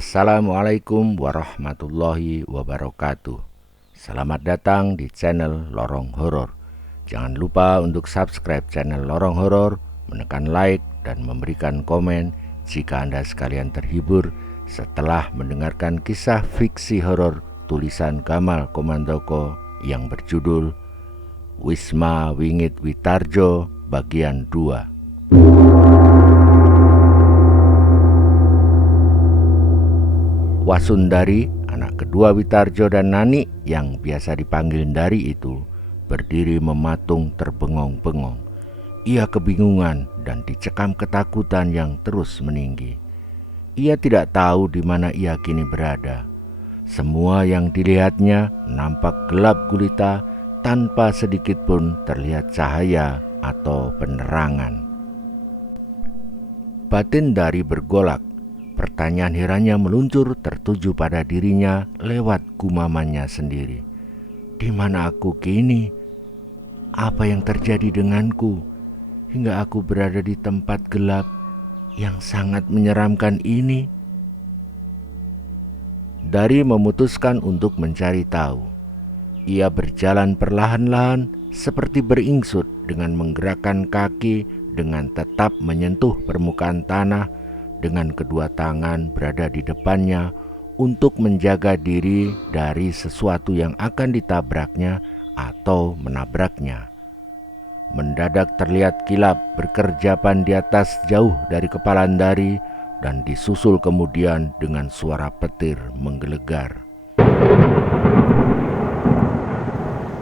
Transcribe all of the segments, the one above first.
Assalamualaikum warahmatullahi wabarakatuh. Selamat datang di channel Lorong Horor. Jangan lupa untuk subscribe channel Lorong Horor, menekan like dan memberikan komen jika Anda sekalian terhibur setelah mendengarkan kisah fiksi horor tulisan Gamal Komandoko yang berjudul Wisma Wingit Witarjo bagian 2. Wasundari, anak kedua Witarjo dan Nani yang biasa dipanggil Ndari itu, berdiri mematung terbengong-bengong. Ia kebingungan dan dicekam ketakutan yang terus meninggi. Ia tidak tahu di mana ia kini berada. Semua yang dilihatnya nampak gelap gulita tanpa sedikit pun terlihat cahaya atau penerangan. Batin Ndari bergolak. Pertanyaan herannya meluncur tertuju pada dirinya lewat gumamannya sendiri. Di mana aku kini? Apa yang terjadi denganku hingga aku berada di tempat gelap yang sangat menyeramkan ini? Ndari memutuskan untuk mencari tahu. Ia berjalan perlahan-lahan seperti beringsut dengan menggerakkan kaki dengan tetap menyentuh permukaan tanah, dengan kedua tangan berada di depannya untuk menjaga diri dari sesuatu yang akan ditabraknya atau menabraknya. Mendadak terlihat kilap berkerjapan di atas jauh dari kepala Ndari dan disusul kemudian dengan suara petir menggelegar.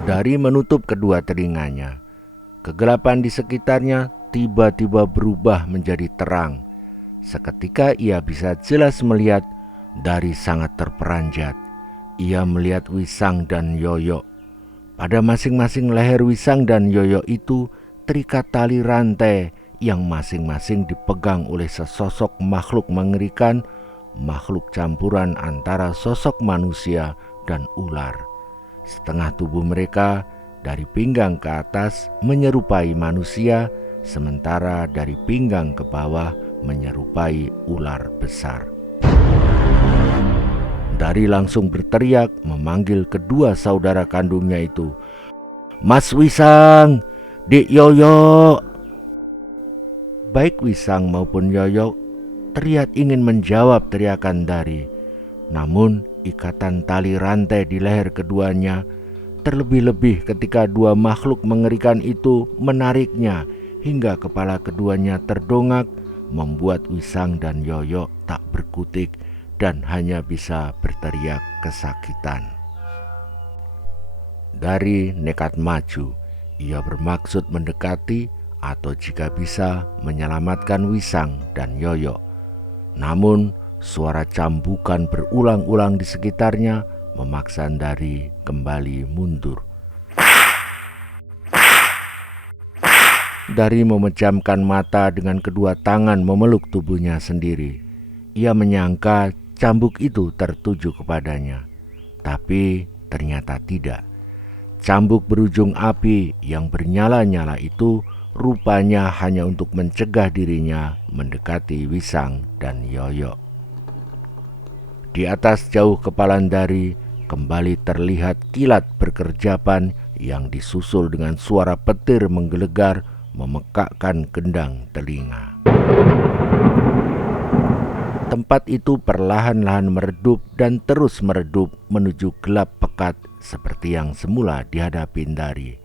Ndari menutup kedua telinganya. Kegelapan di sekitarnya tiba-tiba berubah menjadi terang. Seketika ia bisa jelas melihat Ndari sangat terperanjat. Ia melihat Wisang dan Yoyo. Pada masing-masing leher Wisang dan Yoyo itu terikat tali rantai yang masing-masing dipegang oleh sesosok makhluk mengerikan, makhluk campuran antara sosok manusia dan ular. Setengah tubuh mereka dari pinggang ke atas menyerupai manusia, sementara dari pinggang ke bawah menyerupai ular besar. Ndari langsung berteriak memanggil kedua saudara kandungnya itu. Mas Wisang, Dik Yoyo. Baik Wisang maupun Yoyo teriak ingin menjawab teriakan Ndari. Namun ikatan tali rantai di leher keduanya, terlebih-lebih ketika dua makhluk mengerikan itu menariknya hingga kepala keduanya terdongak, membuat Wisang dan Yoyo tak berkutik dan hanya bisa berteriak kesakitan. Ndari nekat maju. Ia bermaksud mendekati atau jika bisa menyelamatkan Wisang dan Yoyo. Namun suara cambukan berulang-ulang di sekitarnya memaksa Ndari kembali mundur. Ndari memejamkan mata dengan kedua tangan memeluk tubuhnya sendiri. Ia menyangka cambuk itu tertuju kepadanya, tapi ternyata tidak. Cambuk berujung api yang bernyala-nyala itu rupanya hanya untuk mencegah dirinya mendekati Wisang dan Yoyo. Di atas jauh kepala Ndari kembali terlihat kilat berkerjapan yang disusul dengan suara petir menggelegar memekakkan gendang telinga. Tempat itu perlahan-lahan meredup dan terus meredup menuju gelap pekat seperti yang semula dihadapi Ndari.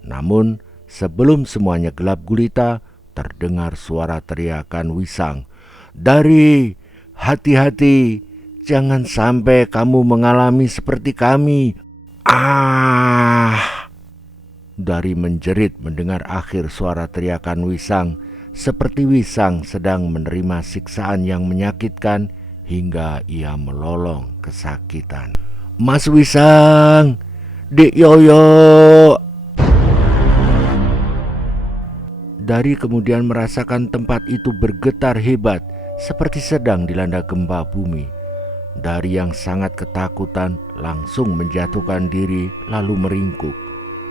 Namun sebelum semuanya gelap gulita, terdengar suara teriakan Wisang. Ndari, hati-hati, jangan sampai kamu mengalami seperti kami. Ndari menjerit mendengar akhir suara teriakan Wisang, seperti Wisang sedang menerima siksaan yang menyakitkan hingga ia melolong kesakitan. Mas Wisang, Dik Yoyo. Ndari kemudian merasakan tempat itu bergetar hebat seperti sedang dilanda gempa bumi. Ndari yang sangat ketakutan langsung menjatuhkan diri lalu meringkuk.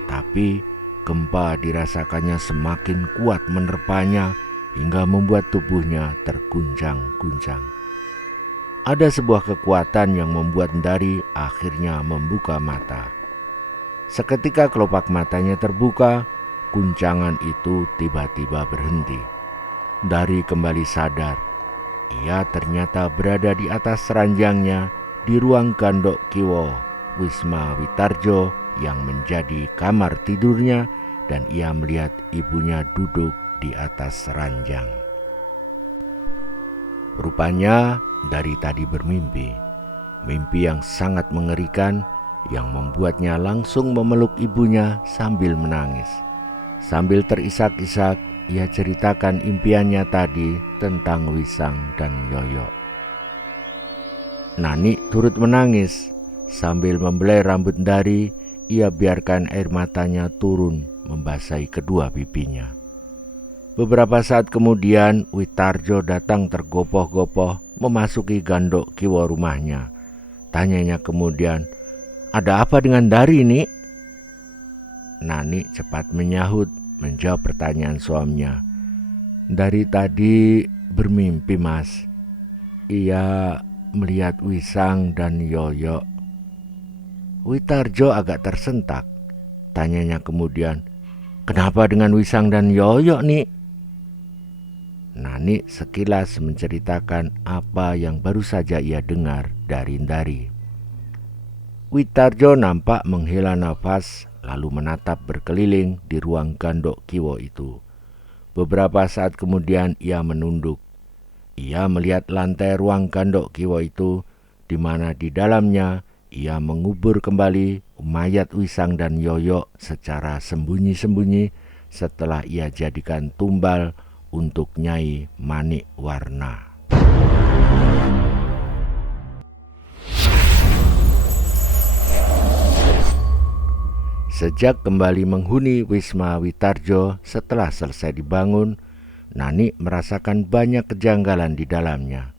Tapi gempa dirasakannya semakin kuat menerpanya hingga membuat tubuhnya terguncang-guncang. Ada sebuah kekuatan yang membuat Ndari akhirnya membuka mata. Seketika kelopak matanya terbuka, guncangan itu tiba-tiba berhenti. Ndari kembali sadar. Ia ternyata berada di atas ranjangnya di ruang Gandok Kiwo Wisma Witarjo yang menjadi kamar tidurnya, dan ia melihat ibunya duduk di atas ranjang. Rupanya dari tadi bermimpi, mimpi yang sangat mengerikan yang membuatnya langsung memeluk ibunya sambil menangis. Sambil terisak-isak, ia ceritakan impiannya tadi tentang Wisang dan Yoyo. Nani turut menangis. Sambil membelai rambut Ndari, ia biarkan air matanya turun membasahi kedua pipinya. Beberapa saat kemudian, Witarjo datang tergopoh-gopoh memasuki Gandok Kiwo rumahnya. Tanyanya kemudian, "Ada apa dengan Ndari, Nik?" Nani cepat menyahut menjawab pertanyaan suaminya. "Dari tadi bermimpi, Mas. Ia melihat Wisang dan Yoyo." Witarjo agak tersentak. Tanyanya kemudian, "Kenapa dengan Wisang dan Yoyo, Nik?" Nani sekilas menceritakan apa yang baru saja ia dengar dari Ndari. Witarjo nampak menghela nafas lalu menatap berkeliling di ruang Gandok Kiwo itu. Beberapa saat kemudian ia menunduk. Ia melihat lantai ruang Gandok Kiwo itu, di mana di dalamnya ia mengubur kembali mayat Wisang dan Yoyo secara sembunyi-sembunyi setelah ia jadikan tumbal untuk Nyai Manik Warna. Sejak kembali menghuni Wisma Witarjo setelah selesai dibangun, Nani merasakan banyak kejanggalan di dalamnya.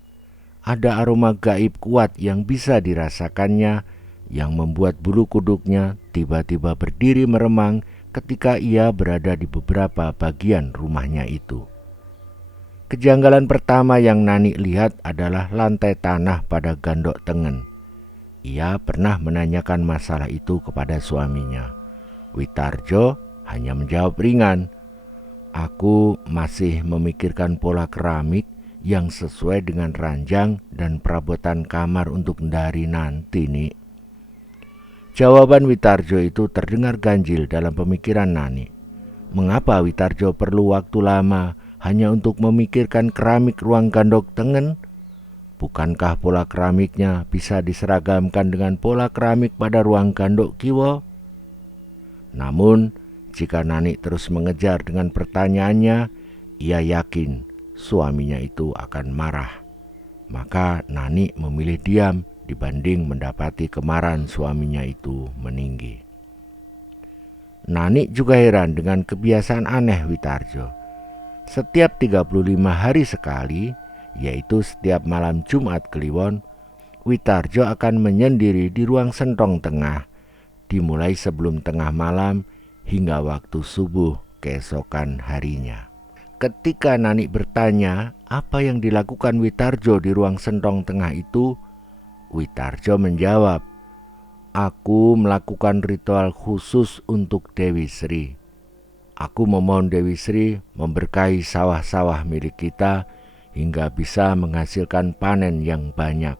Ada aroma gaib kuat yang bisa dirasakannya, yang membuat bulu kuduknya tiba-tiba berdiri meremang ketika ia berada di beberapa bagian rumahnya itu. Kejanggalan pertama yang Nani lihat adalah lantai tanah pada Gandok Tengen. Ia pernah menanyakan masalah itu kepada suaminya. Witarjo hanya menjawab ringan, "Aku masih memikirkan pola keramik yang sesuai dengan ranjang dan perabotan kamar untuk Ndari nanti, Nik." Jawaban Witarjo itu terdengar ganjil dalam pemikiran Nani. Mengapa Witarjo perlu waktu lama hanya untuk memikirkan keramik ruang Gandok Tengen? Bukankah pola keramiknya bisa diseragamkan dengan pola keramik pada ruang Gandok Kiwo? Namun, jika Nani terus mengejar dengan pertanyaannya, ia yakin suaminya itu akan marah. Maka Nani memilih diam dibanding mendapati kemarahan suaminya itu meninggi. Nani juga heran dengan kebiasaan aneh Witarjo. Setiap 35 hari sekali, yaitu setiap malam Jumat Kliwon, Witarjo akan menyendiri di ruang sentong tengah, dimulai sebelum tengah malam hingga waktu subuh keesokan harinya. Ketika Nani bertanya apa yang dilakukan Witarjo di ruang sentong tengah itu, Witarjo menjawab, "Aku melakukan ritual khusus untuk Dewi Sri. Aku memohon Dewi Sri memberkahi sawah-sawah milik kita hingga bisa menghasilkan panen yang banyak.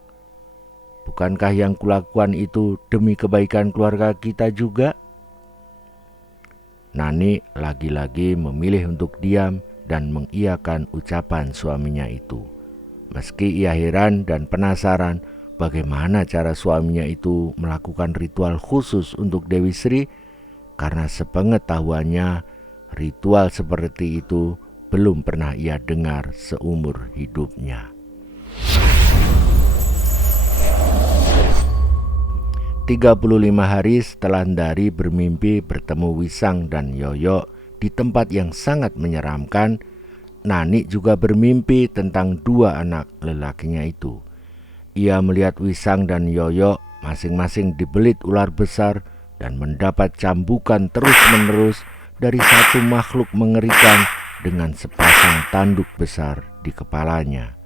Bukankah yang kulakukan itu demi kebaikan keluarga kita juga?" Nani lagi-lagi memilih untuk diam dan mengiyakan ucapan suaminya itu. Meski ia heran dan penasaran bagaimana cara suaminya itu melakukan ritual khusus untuk Dewi Sri, karena sepengetahuannya ritual seperti itu belum pernah ia dengar seumur hidupnya. 35 hari setelah Ndari bermimpi bertemu Wisang dan Yoyo di tempat yang sangat menyeramkan, Nani juga bermimpi tentang dua anak lelakinya itu. Ia melihat Wisang dan Yoyo masing-masing dibelit ular besar dan mendapat cambukan terus-menerus dari satu makhluk mengerikan dengan sepasang tanduk besar di kepalanya.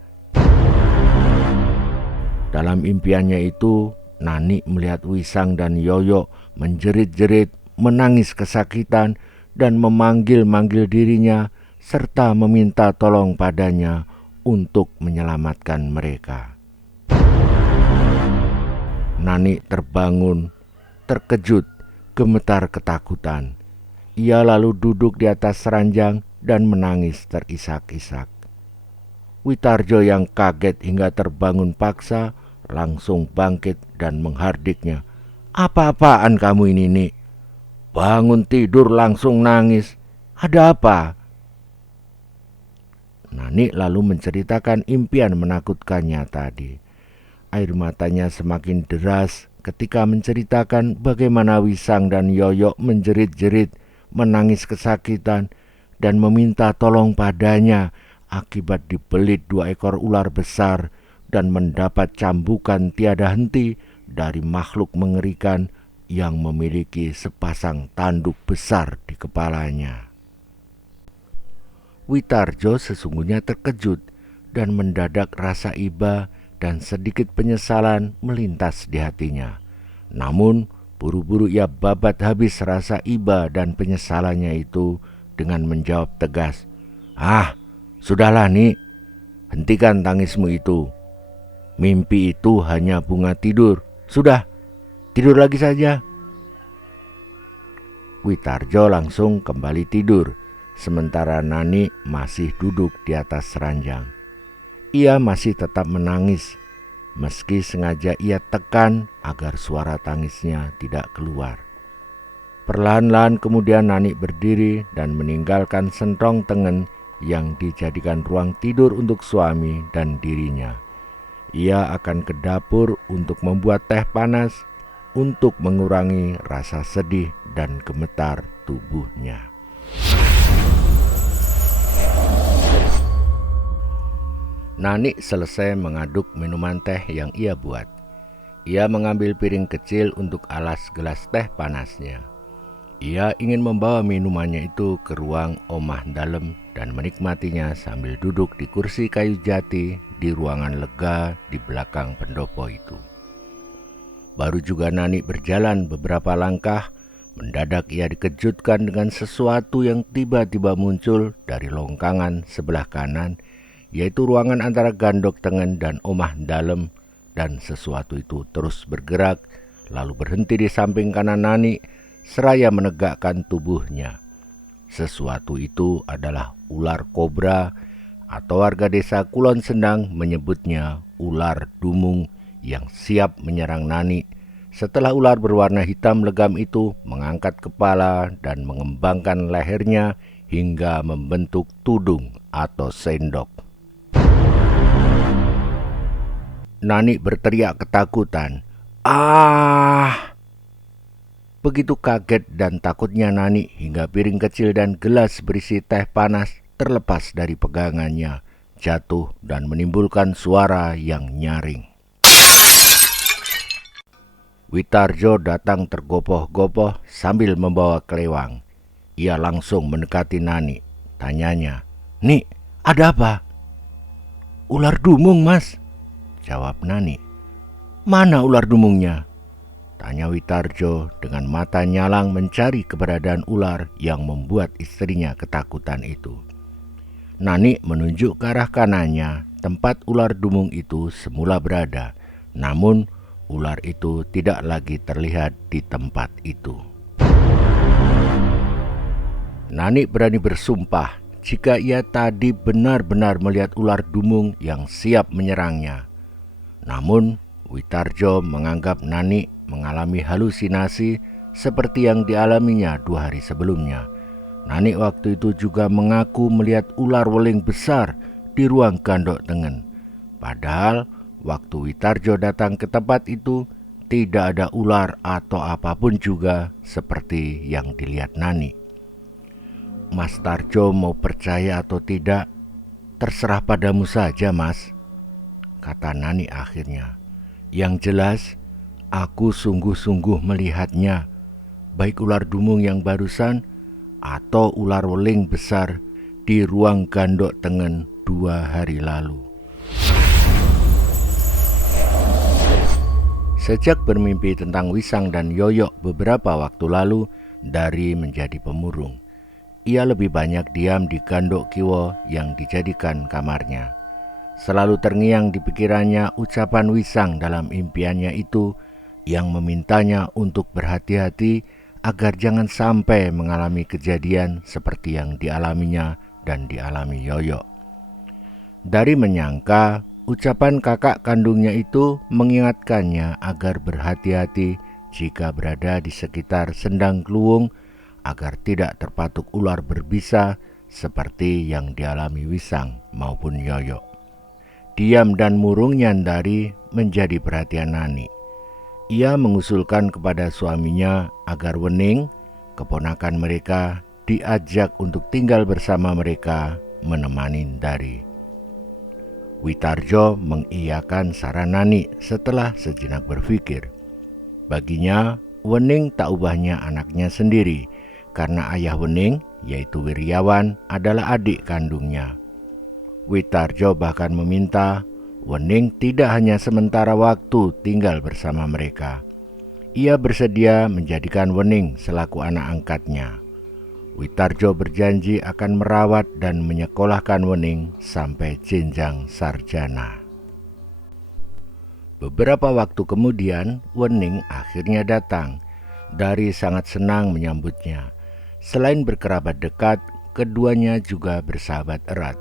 Dalam impiannya itu, Nani melihat Wisang dan Yoyo menjerit-jerit, menangis kesakitan, dan memanggil-manggil dirinya serta meminta tolong padanya untuk menyelamatkan mereka. Nani terbangun, terkejut, gemetar ketakutan. Ia lalu duduk di atas ranjang dan menangis terisak-isak. Witarjo yang kaget hingga terbangun paksa langsung bangkit dan menghardiknya. "Apa-apaan kamu ini, Nik? Bangun tidur langsung nangis. Ada apa?" Nani lalu menceritakan impian menakutkannya tadi. Air matanya semakin deras ketika menceritakan bagaimana Wisang dan Yoyo menjerit-jerit, menangis kesakitan, dan meminta tolong padanya akibat dibelit 2 ekor ular besar dan mendapat cambukan tiada henti dari makhluk mengerikan yang memiliki sepasang tanduk besar di kepalanya. Witarjo sesungguhnya terkejut dan mendadak rasa iba dan sedikit penyesalan melintas di hatinya. Namun buru-buru ia babat habis rasa iba dan penyesalannya itu dengan menjawab tegas, "Ah, sudahlah Nik, hentikan tangismu itu. Mimpi itu hanya bunga tidur. Sudah, tidur lagi saja." Witarjo langsung kembali tidur, sementara Nani masih duduk di atas ranjang. Ia masih tetap menangis, meski sengaja ia tekan agar suara tangisnya tidak keluar. Perlahan-lahan kemudian Nani berdiri dan meninggalkan sentong tengen yang dijadikan ruang tidur untuk suami dan dirinya. Ia akan ke dapur untuk membuat teh panas untuk mengurangi rasa sedih dan gemetar tubuhnya. Nani selesai mengaduk minuman teh yang ia buat. Ia mengambil piring kecil untuk alas gelas teh panasnya. Ia ingin membawa minumannya itu ke ruang omah dalam dan menikmatinya sambil duduk di kursi kayu jati di ruangan lega di belakang pendopo itu. Baru juga Nani berjalan beberapa langkah, mendadak ia dikejutkan dengan sesuatu yang tiba-tiba muncul dari longkangan sebelah kanan, yaitu ruangan antara gandok tengen dan omah dalam, dan sesuatu itu terus bergerak lalu berhenti di samping kanan Nani seraya menegakkan tubuhnya. Sesuatu itu adalah ular kobra atau warga desa Kulon Sendang menyebutnya ular dumung yang siap menyerang Nani setelah ular berwarna hitam legam itu mengangkat kepala dan mengembangkan lehernya hingga membentuk tudung atau sendok. Nani berteriak ketakutan. "Ah!" Begitu kaget dan takutnya Nani hingga piring kecil dan gelas berisi teh panas terlepas dari pegangannya, jatuh dan menimbulkan suara yang nyaring. Witarjo datang tergopoh-gopoh sambil membawa kelewang. Ia langsung mendekati Nani. Tanyanya, "Nik, ada apa?" "Ular dumung, Mas," jawab Nani. "Mana ular dumungnya?" tanya Witarjo dengan mata nyalang mencari keberadaan ular yang membuat istrinya ketakutan itu. Nani menunjuk ke arah kanannya, tempat ular dumung itu semula berada. Namun ular itu tidak lagi terlihat di tempat itu. Nani berani bersumpah jika ia tadi benar-benar melihat ular dumung yang siap menyerangnya. Namun Witarjo menganggap Nani mengalami halusinasi seperti yang dialaminya 2 hari sebelumnya. Nani waktu itu juga mengaku melihat ular weling besar di ruang gandok tengen. Padahal waktu Witarjo datang ke tempat itu tidak ada ular atau apapun juga seperti yang dilihat Nani. "Mas Tarjo mau percaya atau tidak, terserah padamu saja, Mas," kata Nani akhirnya. "Yang jelas, aku sungguh-sungguh melihatnya, baik ular dumung yang barusan atau ular weling besar di ruang gandok tengen 2 hari lalu." Sejak bermimpi tentang Wisang dan Yoyok beberapa waktu lalu, Dari menjadi pemurung. Ia lebih banyak diam di gandok kiwo yang dijadikan kamarnya. Selalu terngiang di pikirannya ucapan Wisang dalam impiannya itu yang memintanya untuk berhati-hati agar jangan sampai mengalami kejadian seperti yang dialaminya dan dialami Yoyok. Dari menyangka ucapan kakak kandungnya itu mengingatkannya agar berhati-hati jika berada di sekitar Sendang Kluwung agar tidak terpatuk ular berbisa seperti yang dialami Wisang maupun Yoyok. Diam dan murungnya Dari menjadi perhatian Nani. Ia mengusulkan kepada suaminya agar Wening, keponakan mereka, diajak untuk tinggal bersama mereka menemani Dari. Witarjo mengiyakan saran Nani setelah sejenak berpikir. Baginya, Wening tak ubahnya anaknya sendiri, karena ayah Wening, yaitu Wiryawan, adalah adik kandungnya. Witarjo bahkan meminta Wening tidak hanya sementara waktu tinggal bersama mereka. Ia bersedia menjadikan Wening selaku anak angkatnya. Witarjo berjanji akan merawat dan menyekolahkan Wening sampai jenjang sarjana. Beberapa waktu kemudian, Wening akhirnya datang. Dari sangat senang menyambutnya. Selain berkerabat dekat, keduanya juga bersahabat erat.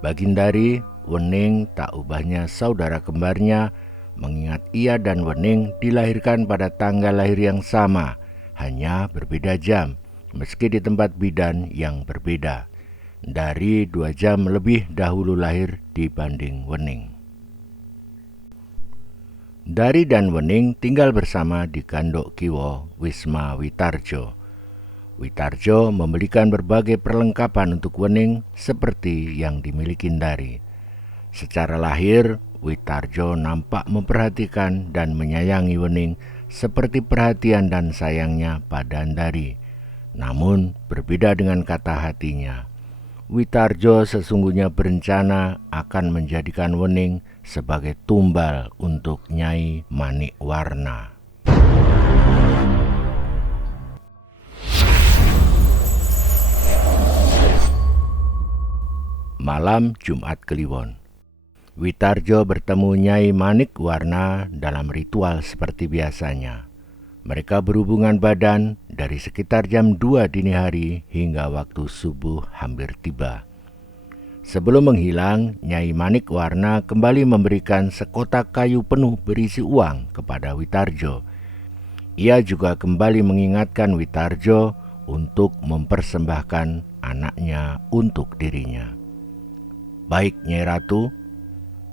Bagi Dari, Wening tak ubahnya saudara kembarnya, mengingat ia dan Wening dilahirkan pada tanggal lahir yang sama, hanya berbeda jam, meski di tempat bidan yang berbeda. Dari 2 jam lebih dahulu lahir dibanding Wening. Dari dan Wening tinggal bersama di gandok kiwo Wisma Witarjo. Witarjo membelikan berbagai perlengkapan untuk Wening seperti yang dimiliki Dari. Secara lahir, Witarjo nampak memperhatikan dan menyayangi Wening seperti perhatian dan sayangnya pada Dari. Namun berbeda dengan kata hatinya. Witarjo sesungguhnya berencana akan menjadikan Wening sebagai tumbal untuk Nyai Manikwarna. Malam Jumat Kliwon, Witarjo bertemu Nyai Manikwarna dalam ritual seperti biasanya. Mereka berhubungan badan dari sekitar jam 2 dini hari hingga waktu subuh hampir tiba. Sebelum menghilang, Nyai Manikwarna kembali memberikan sekotak kayu penuh berisi uang kepada Witarjo. Ia juga kembali mengingatkan Witarjo untuk mempersembahkan anaknya untuk dirinya. "Baik, Nyai Ratu,"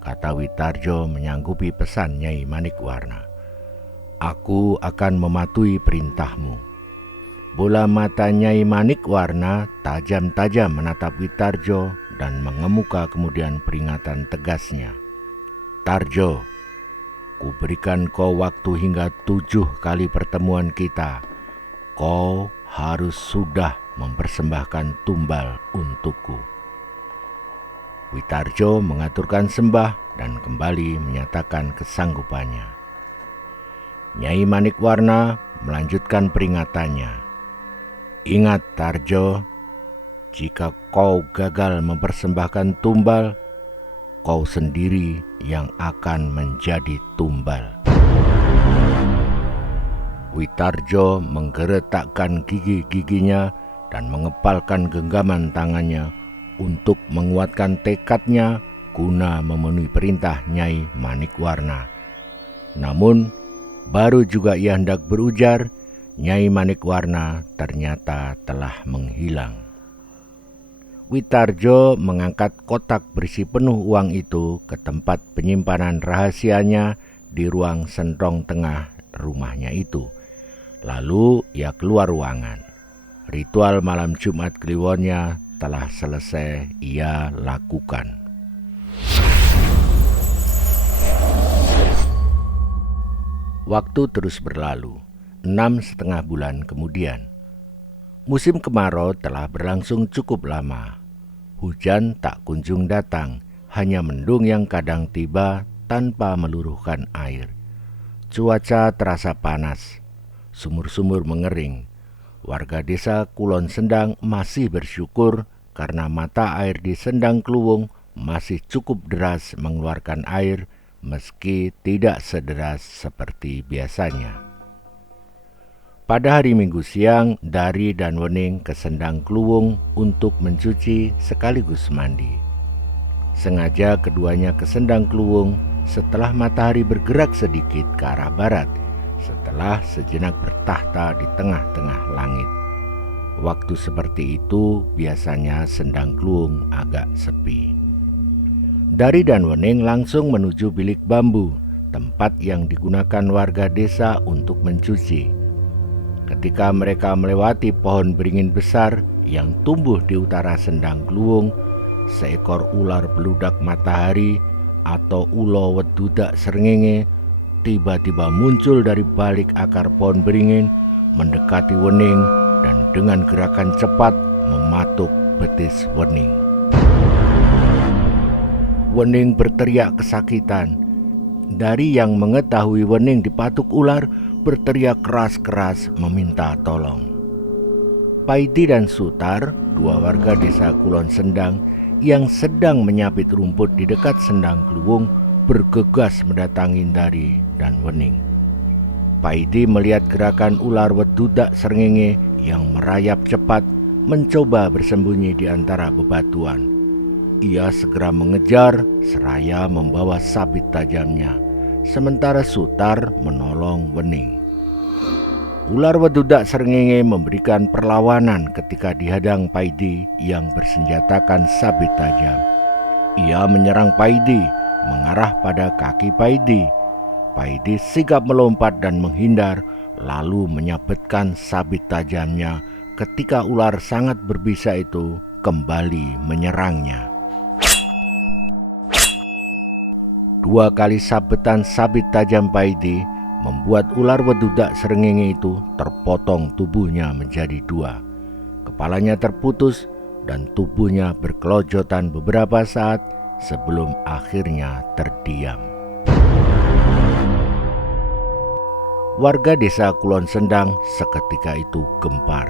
kata Witarjo menyanggupi pesan Nyai Manikwarna. "Aku akan mematuhi perintahmu." Bola mata Nyai Manikwarna tajam-tajam menatap Witarjo dan mengemuka kemudian peringatan tegasnya. "Tarjo, kuberikan kau waktu hingga 7 kali pertemuan kita. Kau harus sudah mempersembahkan tumbal untukku." Witarjo mengaturkan sembah dan kembali menyatakan kesanggupannya. Nyai Manikwarna melanjutkan peringatannya. "Ingat Tarjo, jika kau gagal mempersembahkan tumbal, kau sendiri yang akan menjadi tumbal." Witarjo menggeretakkan gigi-giginya dan mengepalkan genggaman tangannya untuk menguatkan tekadnya guna memenuhi perintah Nyai Manikwarna. Namun, baru juga ia hendak berujar, Nyai Manikwarna ternyata telah menghilang. Witarjo mengangkat kotak berisi penuh uang itu ke tempat penyimpanan rahasianya di ruang sentong tengah rumahnya itu. Lalu ia keluar ruangan. Ritual malam Jumat Kliwonnya telah selesai ia lakukan. Waktu terus berlalu. 6,5 bulan kemudian. Musim kemarau telah berlangsung cukup lama. Hujan tak kunjung datang, hanya mendung yang kadang tiba tanpa meluruhkan air. Cuaca terasa panas, sumur-sumur mengering. Warga desa Kulon Sendang masih bersyukur karena mata air di Sendang Kluwung masih cukup deras mengeluarkan air meski tidak sederas seperti biasanya. Pada hari Minggu siang, Dari dan Wening ke Sendang Kluwung untuk mencuci sekaligus mandi. Sengaja keduanya ke Sendang Kluwung setelah matahari bergerak sedikit ke arah barat, setelah sejenak bertahta di tengah-tengah langit. Waktu seperti itu biasanya Sendang Kluwung agak sepi. Dari dan Wening langsung menuju bilik bambu, tempat yang digunakan warga desa untuk mencuci. Ketika mereka melewati pohon beringin besar yang tumbuh di utara Sendang Kluwung, seekor ular beludak matahari atau ulo wedudak srengenge tiba-tiba muncul dari balik akar pohon beringin, mendekati Wening dan dengan gerakan cepat mematuk betis Wening. Wening berteriak kesakitan. Dari yang mengetahui Wening dipatuk ular berteriak keras-keras meminta tolong. Paidi dan Sutar, dua warga desa Kulon Sendang yang sedang menyabit rumput di dekat Sendang Kluwung, bergegas mendatangi Dari dan Wening. Paidi melihat gerakan ular wedudak srengenge yang merayap cepat mencoba bersembunyi di antara bebatuan. Ia segera mengejar seraya membawa sabit tajamnya, sementara Sutar menolong Wening. Ular wedudak srengenge memberikan perlawanan ketika dihadang Paidi yang bersenjatakan sabit tajam. Ia menyerang Paidi, mengarah pada kaki Paidi. Paidi sigap melompat dan menghindar, lalu menyabetkan sabit tajamnya ketika ular sangat berbisa itu kembali menyerangnya. Dua kali sabetan sabit tajam Paidi membuat ular wedudak srengenge itu terpotong tubuhnya menjadi dua. Kepalanya terputus dan tubuhnya berkelojotan beberapa saat sebelum akhirnya terdiam. Warga desa Kulon Sendang seketika itu gempar.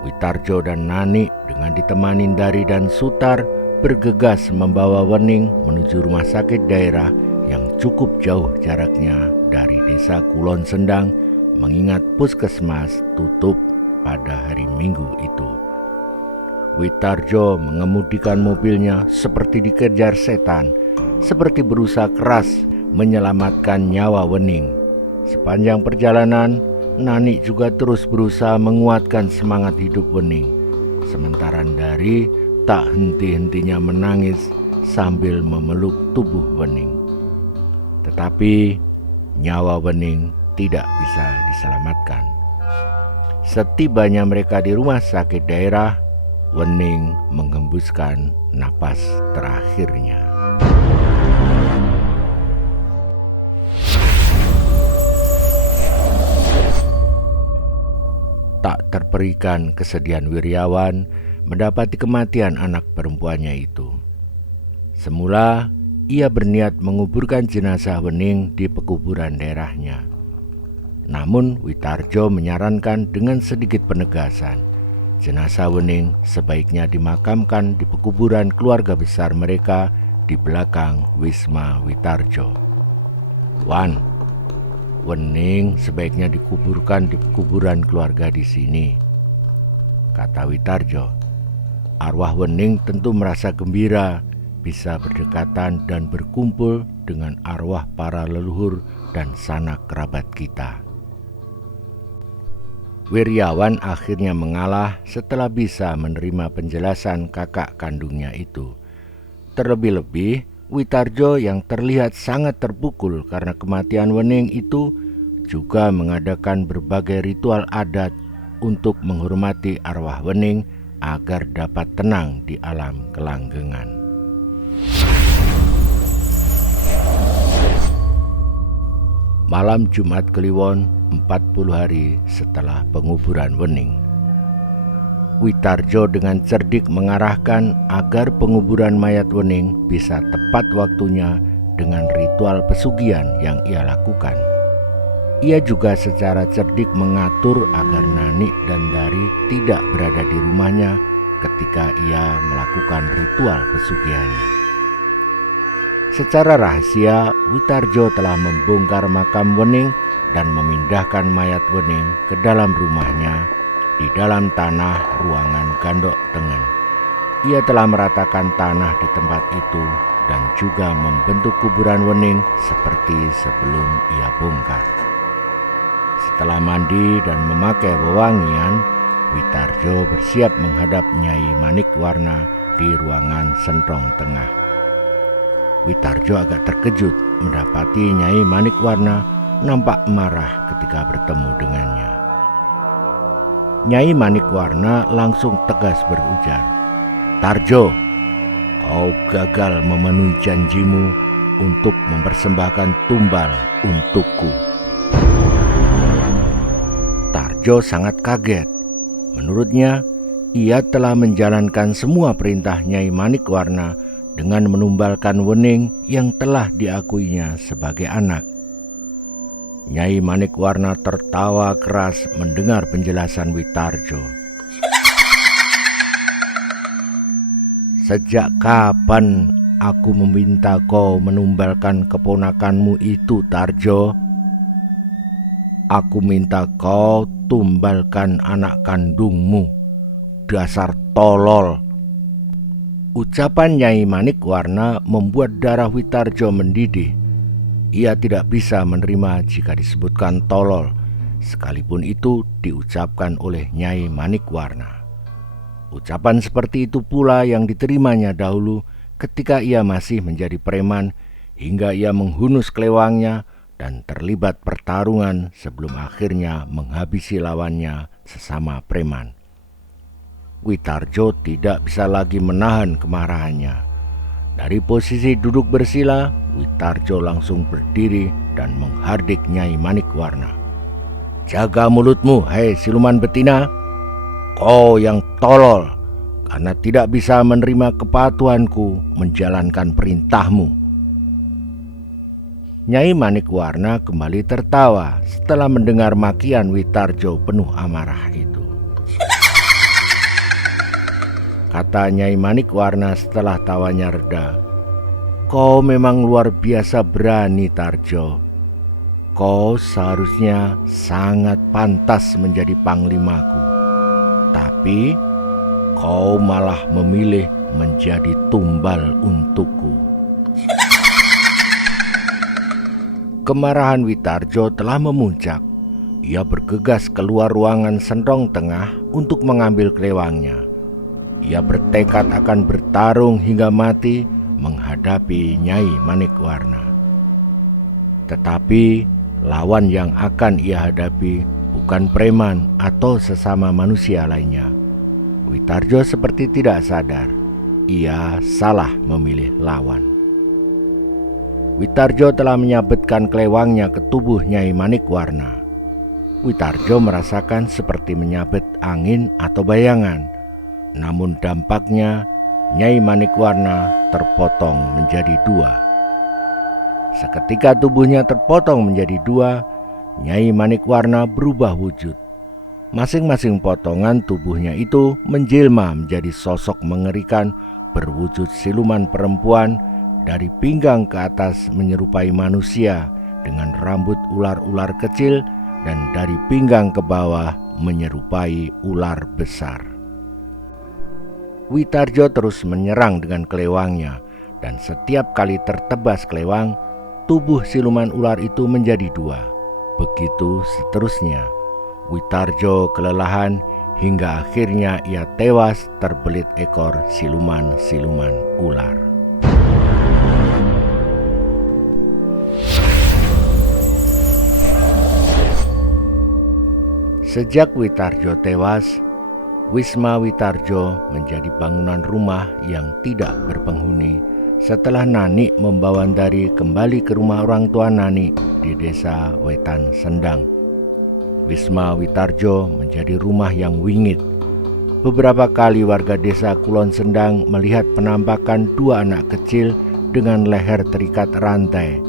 Witarjo dan Nani dengan ditemani Dari dan Sutar bergegas membawa Wening menuju rumah sakit daerah yang cukup jauh jaraknya dari desa Kulon Sendang, mengingat puskesmas tutup pada hari Minggu itu. Witarjo mengemudikan mobilnya seperti dikejar setan, seperti berusaha keras menyelamatkan nyawa Wening. Sepanjang perjalanan, Nani juga terus berusaha menguatkan semangat hidup Wening, sementara Dari tak henti-hentinya menangis sambil memeluk tubuh Wening. Tetapi nyawa Wening tidak bisa diselamatkan. Setibanya mereka di rumah sakit daerah, Wening menghembuskan napas terakhirnya. Tak terperikan kesedihan Wiryawan mendapati kematian anak perempuannya itu. Semula ia berniat menguburkan jenazah Wening di pekuburan daerahnya. Namun Witarjo menyarankan dengan sedikit penegasan, jenazah Wening sebaiknya dimakamkan di pekuburan keluarga besar mereka di belakang Wisma Witarjo. Wan, Wening sebaiknya dikuburkan di kuburan keluarga di sini, kata Witarjo. Arwah Wening tentu merasa gembira bisa berdekatan dan berkumpul dengan arwah para leluhur dan sanak kerabat kita. Wiryawan akhirnya mengalah setelah bisa menerima penjelasan kakak kandungnya itu. Terlebih-lebih Witarjo yang terlihat sangat terpukul karena kematian Wening itu juga mengadakan berbagai ritual adat untuk menghormati arwah Wening agar dapat tenang di alam kelanggengan. Malam Jumat Kliwon, 40 hari setelah penguburan Wening, Witarjo dengan cerdik mengarahkan agar penguburan mayat Wening bisa tepat waktunya dengan ritual pesugihan yang ia lakukan. Ia juga secara cerdik mengatur agar Nani dan Dari tidak berada di rumahnya ketika ia melakukan ritual pesugihannya. Secara rahasia, Witarjo telah membongkar makam Wening dan memindahkan mayat Wening ke dalam rumahnya di dalam tanah ruangan Gandok Tengen. Ia telah meratakan tanah di tempat itu dan juga membentuk kuburan Wening seperti sebelum ia bongkar. Setelah mandi dan memakai wewangian, Witarjo bersiap menghadap Nyai Manikwarna di ruangan Sentong Tengah. Witarjo agak terkejut mendapati Nyai Manikwarna nampak marah ketika bertemu dengannya. Nyai Manikwarna langsung tegas berujar, "Tarjo, kau gagal memenuhi janjimu untuk mempersembahkan tumbal untukku." Tarjo sangat kaget. Menurutnya, ia telah menjalankan semua perintah Nyai Manikwarna dengan menumbalkan Wening yang telah diakuinya sebagai anak. Nyai Manikwarna tertawa keras mendengar penjelasan Witarjo. "Sejak kapan aku meminta kau menumbalkan keponakanmu itu, Tarjo? Aku minta kau tumbalkan anak kandungmu, dasar tolol." Ucapan Nyai Manikwarna membuat darah Witarjo mendidih. Ia tidak bisa menerima jika disebutkan tolol, sekalipun itu diucapkan oleh Nyai Manikwarna. Ucapan seperti itu pula yang diterimanya dahulu ketika ia masih menjadi preman, hingga ia menghunus kelewangnya dan terlibat pertarungan sebelum akhirnya menghabisi lawannya sesama preman. Witarjo tidak bisa lagi menahan kemarahannya. Dari posisi duduk bersila, Witarjo langsung berdiri dan menghardik Nyai Manikwarna. "Jaga mulutmu, hei siluman betina. Kau yang tolol karena tidak bisa menerima kepatuhanku menjalankan perintahmu." Nyai Manikwarna kembali tertawa setelah mendengar makian Witarjo penuh amarah itu. Kata Nyai Manikwarna setelah tawanya reda, "Kau memang luar biasa berani, Tarjo. Kau seharusnya sangat pantas menjadi panglimaku. Tapi kau malah memilih menjadi tumbal untukku." Kemarahan Witarjo telah memuncak. Ia bergegas keluar ruangan Sentong Tengah untuk mengambil kelewangnya. Ia bertekad akan bertarung hingga mati menghadapi Nyai Manikwarna. Tetapi lawan yang akan ia hadapi bukan preman atau sesama manusia lainnya. Witarjo seperti tidak sadar, ia salah memilih lawan. Witarjo telah menyabetkan kelewangnya ke tubuh Nyai Manikwarna. Witarjo merasakan seperti menyabet angin atau bayangan. Namun dampaknya Nyai Manikwarna terpotong menjadi dua. Seketika tubuhnya terpotong menjadi dua, Nyai Manikwarna berubah wujud. Masing-masing potongan tubuhnya itu menjelma menjadi sosok mengerikan berwujud siluman perempuan. Dari pinggang ke atas menyerupai manusia dengan rambut ular-ular kecil, dan dari pinggang ke bawah menyerupai ular besar. Witarjo terus menyerang dengan kelewangnya, dan setiap kali tertebas kelewang, tubuh siluman ular itu menjadi dua. Begitu seterusnya. Witarjo kelelahan hingga akhirnya ia tewas terbelit ekor siluman-siluman ular. Sejak Witarjo tewas, Wisma Witarjo menjadi bangunan rumah yang tidak berpenghuni setelah Nani membawa Dari kembali ke rumah orang tua Nani di desa Wetan Sendang. Wisma Witarjo menjadi rumah yang wingit. Beberapa kali warga desa Kulon Sendang melihat penampakan dua anak kecil dengan leher terikat rantai.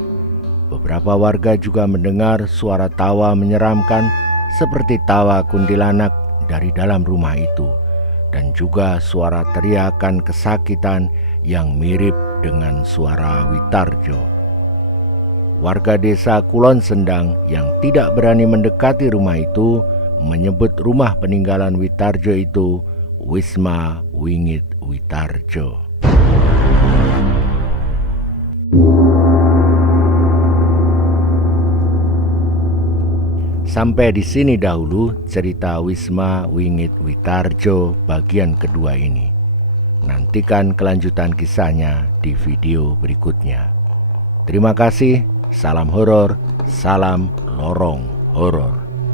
Beberapa warga juga mendengar suara tawa menyeramkan seperti tawa kuntilanak dari dalam rumah itu, dan juga suara teriakan kesakitan yang mirip dengan suara Witarjo. Warga desa Kulon Sendang yang tidak berani mendekati rumah itu menyebut rumah peninggalan Witarjo itu Wisma Wingit Witarjo. Sampai di sini dahulu cerita Wisma Wingit Witarjo bagian kedua ini. Nantikan kelanjutan kisahnya di video berikutnya. Terima kasih, salam horor, salam lorong horor.